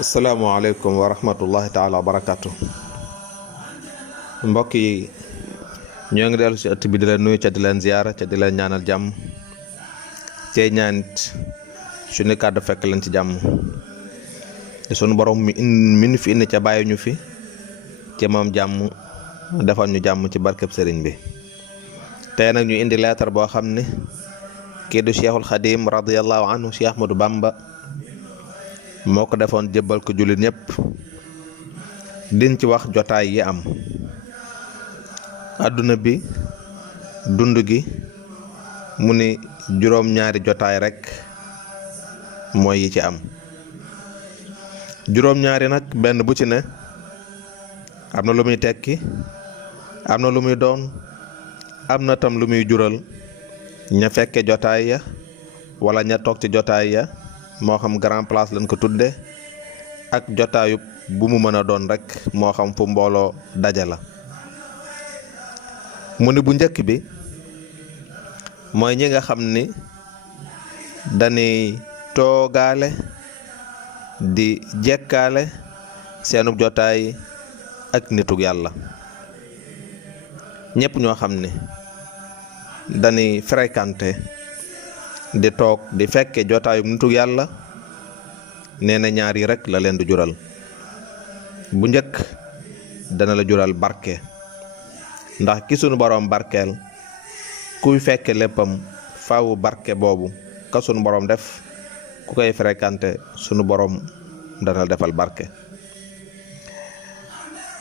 asalaamaaleykum wa rahmatullahi taala wa barakaatu. Mbokk yi ñoo ngi dellu si ëtt bi di leen nuyu ca di leen ziyaara ca di leen ñaanal jàmm tey ñaanit suñu kàddu fekk leen ci jàmm sunu borom mi nu fi indi ca bàyyi ñu fi ci moom jàmm defal ñu jàmm ci barkeb sëriñ bi. tey nag ñu indi leetar boo xam ne kii du Cheikhul Xadim radiyallahu anhu Cheikh Ahmadou Bamba moo ko defoon jébbal ko jullit ñëpp din ci wax jotaay yi am àdduna bi dund gi mu ni juróom-ñaari jotaay rekk mooy yi ci am juróom-ñaari nag benn bu ci ne am na lu muy tekki am na lu muy doon am na tam lu muy jural ña fekke jotaay ya walla ña toog ci jotaay ya moo xam grand place lañ ko tudde ak jotaayub bu mu mën a doon rekk moo xam fu mbooloo daje la. mu ni bu njëkk bi mooy ñi nga xam ni dañuy toogaale di jekkaale seenub jotaay ak nitug yàlla. ñépp ñoo xam ni dañuy fréquenté di toog di fekke jotaayub nitug yàlla nee na ñaar yi rekk la leen di jural. bu njëkk dana la jural barke ndax ki sunu boroom barkeel kuy fekke léppam faawu barke boobu ka sunu boroom def ku koy fréquenté sunu boroom dana la defal barke.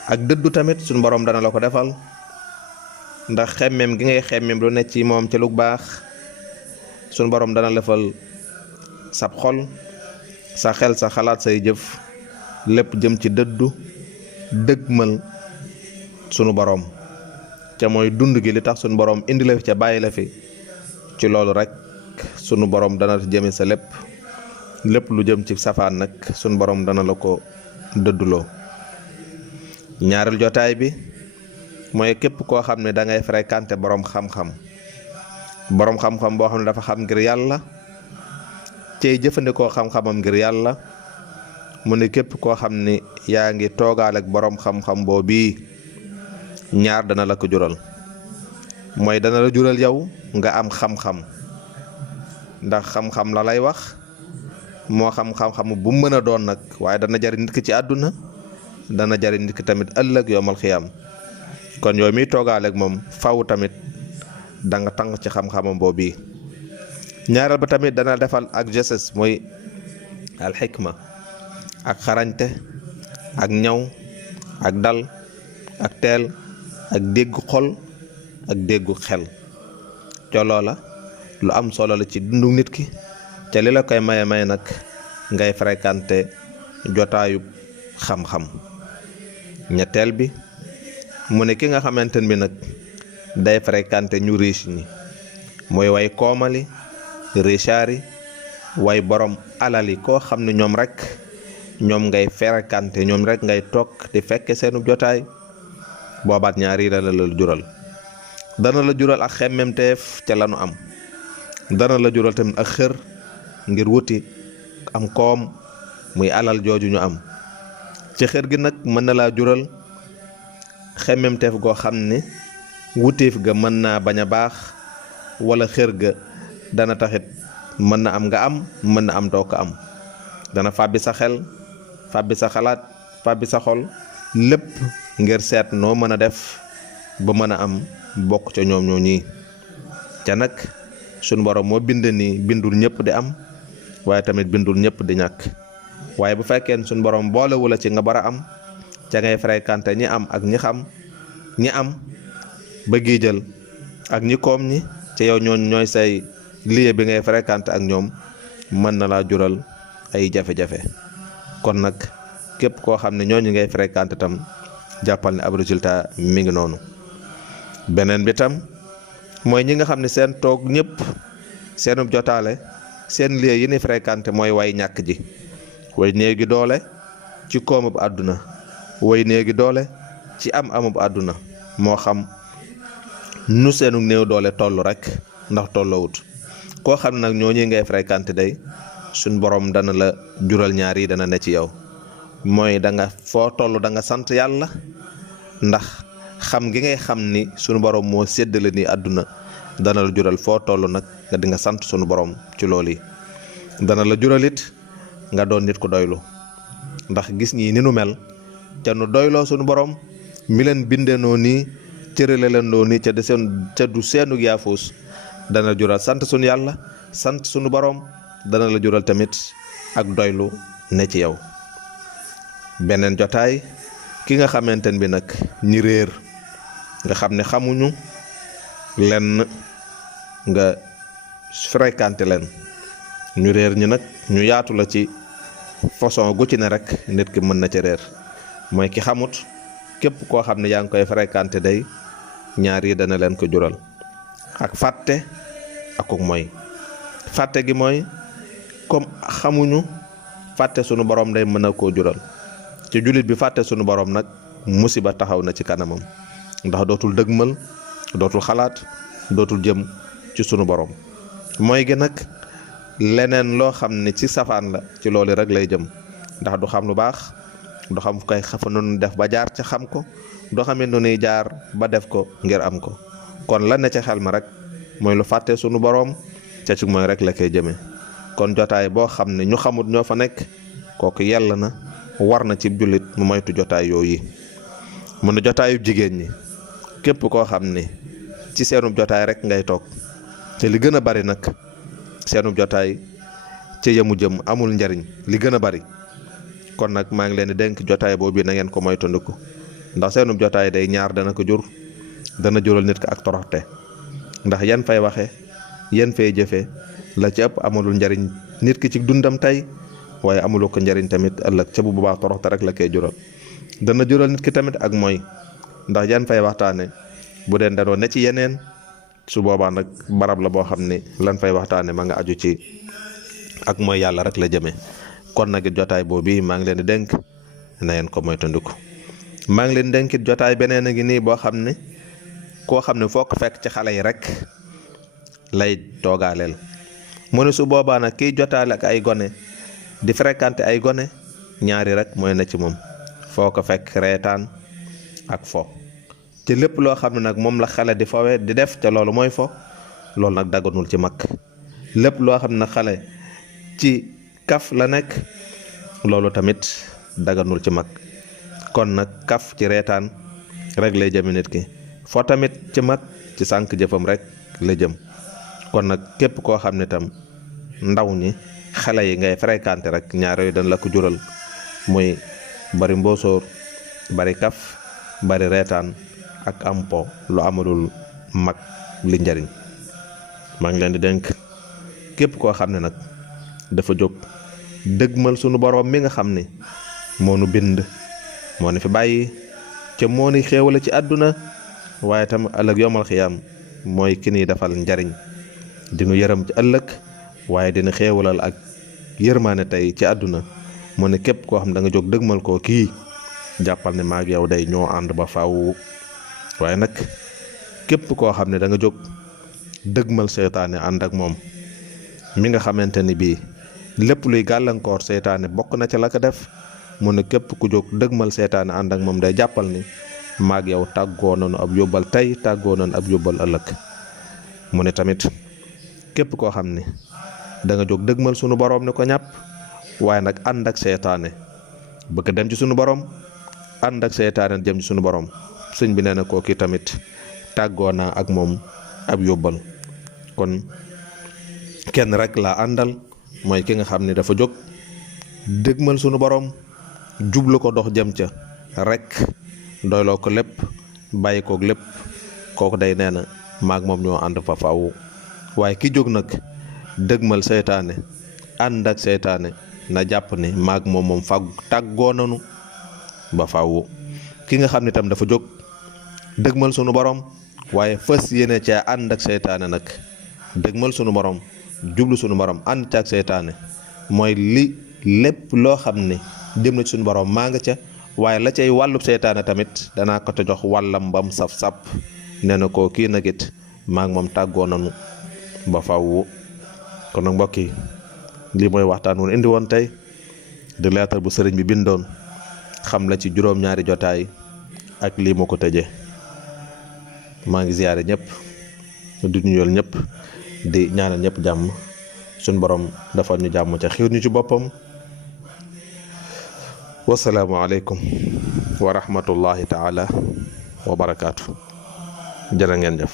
ak dëddu tamit sunu boroom dana la ko defal ndax xemmem gi ngay xemmem lu nekk ci moom ci lu baax sunu boroom dana lefal sab xol sa xel sa xalaat say jëf lépp jëm ci dëddu dëgmal sunu boroom ca mooy dund gi li tax sunu boroom indi la fi ca bàyyi la fi ci loolu rekk sunu boroom dana jëme sa lépp lu jëm ci safaan nag sunu boroom dana la ko dëdduloo. ñaareel jotaay bi mooy képp koo xam ne dangay fréquenté boroom xam-xam boo xam ne dafa xam ngir yàlla cey jëfandikoo xam-xamam ngir yàlla mu ne képp koo xam ni yaa ngi toogaal ak boroom xam-xam boobu ñaar dana la ko jural mooy dana la jural yow nga am xam-xam ndax xam-xam la lay wax moo xam-xam bu mën a doon nag waaye dana jariñ nit ki ci àdduna dana jariñ nit ki tamit ëllëg yowmal xiyam kon yow miy toogaal ak moom faw tamit da nga tàng ci xam-xamam boobu. ñaareel ba tamit dana defal ak gestes mooy alxikma ak xarañte ak ñaw ak dal ak teel ak déggu xol ak déggu xel ca loola lu am solo la ci dundu nit ki ca li la koy maye nag ngay fréquenté jotaayub xam-xam. ñetteel bi mu ne ki nga xamante bi nag day fréquenté ñu riche ñi mooy way koomali richaari way borom alali koo xam ne ñoom ngay fréquenté ñoom rek ngay toog di fekke seenu jotaay boobaat ñaari la jural dana la jural ak xemmemteef ca lanu am dana la jural tamit ak xër ngir wuti am koom muy alal jooju ñu am ci xër gi nag mën na laa jural xemmemteef goo xam ne wuteef ga mën naa bañ a baax wala xër ga dana taxit mën na am nga am mën na am doo ko am dana fàbbi sa xel fàbbi sa xalaat fàbbi sa xol lépp ngir seet noo mën a def ba mën a am bokk ca ñoom ñoo ñii ca nag sunu borom moo bind ni bindul ñëpp di am waaye tamit bindul ñëpp di ñàkk waaye bu fekkee sunu borom boolewu la ci nga bara am ca ngay fréquenté ñi am ak ñi xam ñi am ba giijal ak ñi koom ñi ca yow ñooy say lieu bi ngay fréquenté ak ñoom mën na laa jural ay jafe-jafe kon nag képp koo xam ne ñooñu ngay fréquenté tam jàppal ne ab résultat mi ngi noonu. beneen bi tam mooy ñi nga xam ne seen toog ñëpp seenub jotaale seen lieu yi ni fréquenté mooy way ñàkk ji way néegi doole ci koomub àdduna way néegi doole ci amub àdduna moo xam nu seenu néew doole toll rek ndax tolloowut koo xam nag ñooñu ngay fréquenté day suñ borom dana la jural ñaar yi dana ne ci yow mooy da nga foo toll da nga sant yàlla ndax xam gi ngay xam ni sunu borom moo séddale ni àdduna dana la jural foo toll nag nga di nga sant sunu borom ci loolu yi dana la juralit nga doon nit ku doylu ndax gis ñi ni nu mel ca nu doyloo sunu borom mi leen bindenoo nii cërale leen loo nii ca du seenu yaafuus dana la jural sant sunu yàlla sant sunu borom dana la jural tamit ak doylu ne ci yow. beneen jotaay ki nga xamante ne bi nag ñi réer nga xam ne xamuñu lenn nga fréquenté leen ñu réer ñi nag ñu yaatu la ci façon gu ci ne rek nit ki mën na ca réer mooy ki xamut képp koo xam ne yaa ngi koy fréquenté day ñaar yi dana leen ko jural ak fàtte akuk mooy fàtte gi mooy comme xamuñu fàtte sunu borom day mën a koo jural ci jullit bi fàtte sunu borom nag musiba taxaw na ci kanamam ndax dootul dëgmal dootul xalaat dootul jëm ci sunu borom mooy gi nag leneen loo xam ne ci safaan la ci loolu rek lay jëm ndax du xam lu baax du xam fu koy xafa noonu def ba jaar ca xam ko du xamee nu nuy jaar ba def ko ngir am ko kon la ne ca xel ma rek mooy lu fàtte sunu borom ca ci mooy rek la koy jëmee kon jotaay boo xam ne ñu xamut ñoo fa nekk kooku yell na war na ci jullit mu moytu jotaay yooyu mu ne jotaayu jigéen ñi képp koo xam ne ci seenub jotaay rek ngay toog te li gën a bari nag seenub jotaay ci yemu jëm amul njariñ li gën a bari kon nag maa ngi leen di dénk jotaay boobu na ngeen ko moytandiku ndax seenub jotaay day ñaar dana ko jur dana jural nit ko ak toroxte ndax yan fay waxe yan fay jëfe la ci ëpp amulul njariñ nit ki ci dundam tey waaye amuloo ko njariñ tamit ëllëg ca bu boobaa toroxte rek la koy jural dana jural nit ki tamit ak mooy ndax yan fay waxtaane bu dee danoo ne ci yeneen su boobaa nag barab la boo xam ne lan fay waxtaane ma nga aju ci ak mooy yàlla rek la jëmee kon nag jotaay boobu maa ngi leen di dénk na ngeen ko moytandiku maa ngi leen dénkit jotaay beneen a ngi nii boo xam ne koo xam ne foo ko fekk ci xale yi rek lay toogaaleel mu ne su boobaa nag kiy jotaale ak ay gone di fréquenté ay gone ñaari rek mooy na ci moom foo ko fekk reetaan ak fo ci lépp loo xam ne nag moom la xale di fowe di def te loolu mooy fo loolu nag daganul ci mag lépp loo xam ne xale ci kaf la nekk loolu tamit daganul ci mag kon nag kaf ci reetaan rek lay jëme nit ki fo tamit ci mag ci sànq jëfam rek la jëm kon nag képp koo xam ne tam ndaw ñi xale yi ngay fréquenté rek ñaar yooyu dañ la ko jural muy bari mboosóor bari kaf bari reetaan ak am po lu amalul mag li njariñ maa ngi leen di dénk képp koo xam ne nag dafa jóg dëgmal sunu borom mi nga xam ne moo nu bind moo ne fi bàyyi ca moo ni xéewale ci àdduna waaye tam ëllëg yomal xiyaam mooy ki niy defal njariñ dinu yërëm ci ëllëg waaye dina xéewalal ak yërmaane tey ci àdduna mu ne képp koo xam da nga jóg dëgmal koo kii jàppal ne maag yow day ñoo ànd ba faaw waaye nag képp koo xam ne da nga jóg dëgmal seytaane ànd ak moom mi nga xamante ni bii lépp luy gàllankoor seytaane bokk na ca la ko def mu ne képp ku jóg dëgmal seytaane ànd ak moom day jàppal ni maag yow tàggoo nañu ab yóbbal tey tàggoo nañu ab yóbbal ëllëg mu ne tamit képp koo xam ne da nga jóg dëgmal sunu borom ne ko ñàpp waaye nag ànd ak seytaane bëgg dem ci sunu borom ànd ak seytaane jëm ci sunu borom sëñ bi nee na kooki tamit tàggoo naa ak moom ab yóbbal kon kenn rek laa àndal mooy ki nga xam ne dafa jóg dëgmal sunu borom jublu ko dox jëm ca rek doyloo ko lépp bàyyi koog lépp kooku day nee na maag moom ñoo ànd fa faaw waaye ki jóg nag dëgmal seytaane ànd ak seytaane na jàpp ne maag moom tàggoo nanu ba faaw ki nga xam ne tam dafa jóg dëgmal sunu borom waaye fas yéene caa ànd ak seytaane nag dëgmal sunu borom jublu sunu borom ànd ca ak seytaane mooy li lépp loo xam ne dem na ci sunu borom maa nga ca waaye la cay wàllub seytaane tamit danaa ko te jox wàllam bam saf-sap nee na koo kii nag it maag moom tàggoo nanu ba faaw kon nag mbokk yi lii mooy waxtaan woon indi woon tey di leetar bu sëriñ bi bindoon xam la ci juróom-ñaari jotaay ak lii ma ko tëje maa ngi ziyaare ñëpp di nuyul ñëpp di ñaanal ñëpp jàmm suñ borom defal ñu jàmm ca xiir ñu ci boppam. wasalaamu aleykum wa rahmatullahi taala wa barakaatu. jërë ngeen jëf.